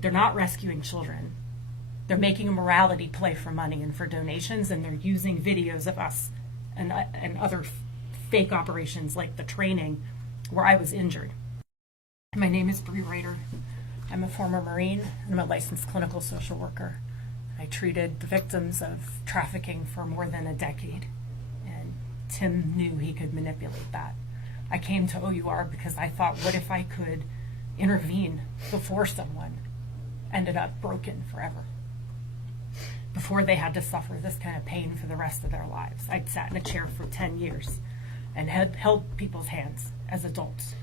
They're not rescuing children. They're making a morality play for money and for donations, and they're using videos of us and other fake operations like the training where I was injured. My name is Bree Ryder. I'm a former Marine and I'm a licensed clinical social worker. I treated the victims of trafficking for more than a decade, and Tim knew he could manipulate that. I came to OUR because I thought, what if I could intervene before someone ended up broken forever? Before they had to suffer this kind of pain for the rest of their lives. I'd sat in a chair for 10 years and had held people's hands as adults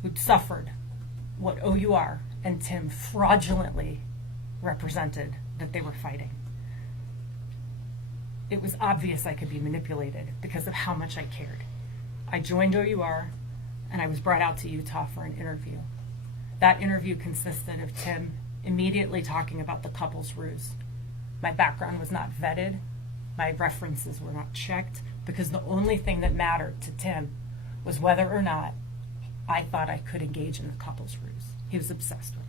who'd suffered what OUR and Tim fraudulently represented that they were fighting. It was obvious I could be manipulated because of how much I cared. I joined OUR and I was brought out to Utah for an interview. That interview consisted of Tim immediately talking about the couple's ruse. My background was not vetted. My references were not checked because the only thing that mattered to Tim was whether or not I thought I could engage in the couple's ruse. He was obsessed with it.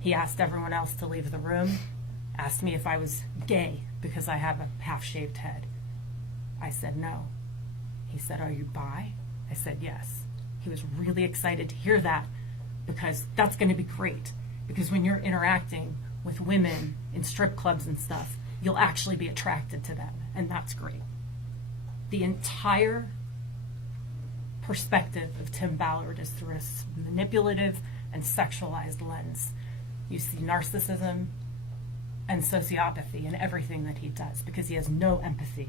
He asked everyone else to leave the room, asked me if I was gay because I have a half-shaved head. I said no. He said, "Are you bi?" I said yes. He was really excited to hear that because that's going to be great. Because when you're interacting with women in strip clubs and stuff, you'll actually be attracted to them, and that's great. The entire perspective of Tim Ballard is through a manipulative and sexualized lens. You see narcissism and sociopathy in everything that he does because he has no empathy.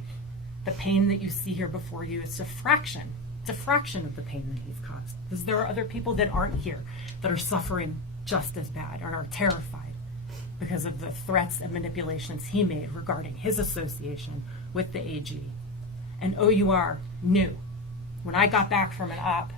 The pain that you see here before you is a fraction. It's a fraction of the pain that he's caused. Because there are other people that aren't here that are suffering just as bad or are terrified because of the threats and manipulations he made regarding his association with the AG. And OUR knew. When I got back from an op,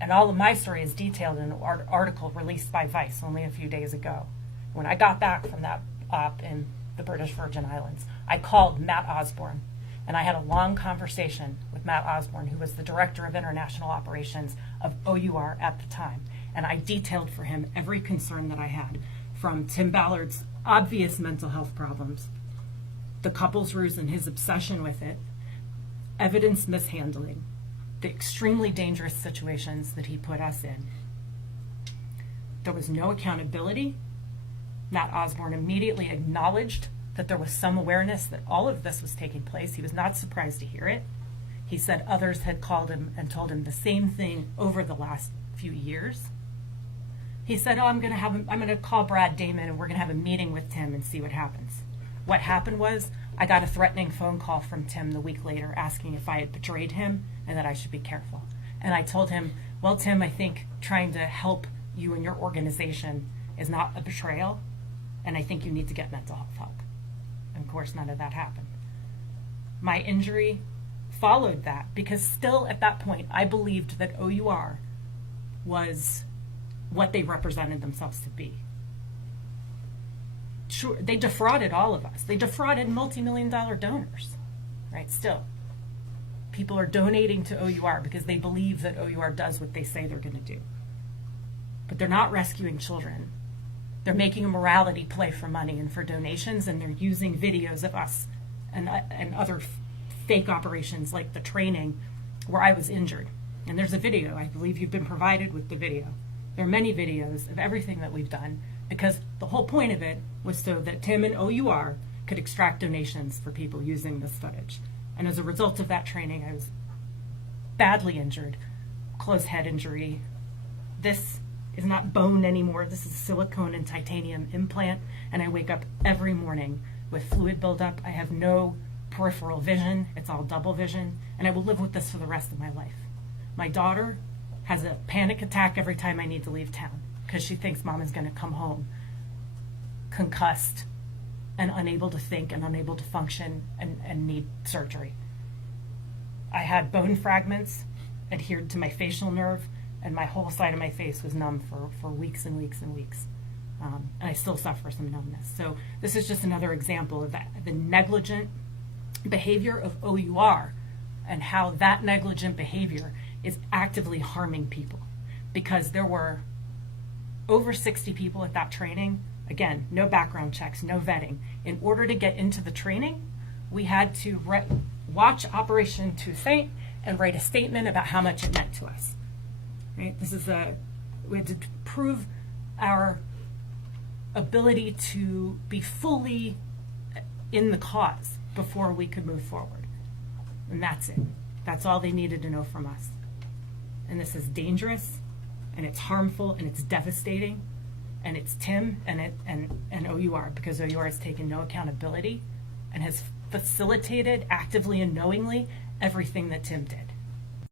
and all of my story is detailed in an article released by Vice only a few days ago. When I got back from that op in the British Virgin Islands, I called Matt Osborne, and I had a long conversation with Matt Osborne, who was the Director of International Operations of OUR at the time. And I detailed for him every concern that I had, from Tim Ballard's obvious mental health problems, the couple's ruse and his obsession with it, evidence mishandling, the extremely dangerous situations that he put us in. There was no accountability. Matt Osborne immediately acknowledged that there was some awareness that all of this was taking place. He was not surprised to hear it. He said others had called him and told him the same thing over the last few years. He said, I'm going to call Brad Damon and we're going to have a meeting with Tim and see what happens. What happened was I got a threatening phone call from Tim the week later asking if I had betrayed him and that I should be careful. And I told him, well, Tim, I think trying to help you and your organization is not a betrayal, and I think you need to get mental health help. And of course, none of that happened. My injury followed that because still at that point, I believed that OUR was what they represented themselves to be. Sure, they defrauded all of us. They defrauded multi-million-dollar donors, right? Still, people are donating to OUR because they believe that OUR does what they say they're going to do. But they're not rescuing children. They're making a morality play for money and for donations, and they're using videos of us and other fake operations like the training where I was injured. And there's a video. I believe you've been provided with the video. There are many videos of everything that we've done because the whole point of it was so that Tim and OUR could extract donations for people using this footage. And as a result of that training, I was badly injured, closed head injury. This is not bone anymore. This is silicone and titanium implant. And I wake up every morning with fluid buildup. I have no peripheral vision. It's all double vision. And I will live with this for the rest of my life. My daughter has a panic attack every time I need to leave town because she thinks mom is going to come home concussed and unable to think and unable to function and need surgery. I had bone fragments adhered to my facial nerve, and my whole side of my face was numb for weeks and weeks and weeks. And I still suffer some numbness. So this is just another example of that, the negligent behavior of OUR and how that negligent behavior is actively harming people. Because there were over 60 people at that training. Again, no background checks, no vetting. In order to get into the training, we had to watch Operation Toussaint and write a statement about how much it meant to us. Right? We had to prove our ability to be fully in the cause before we could move forward. And that's it. That's all they needed to know from us. And this is dangerous, and it's harmful, and it's devastating, and it's Tim and OUR, because OUR has taken no accountability and has facilitated actively and knowingly everything that Tim did.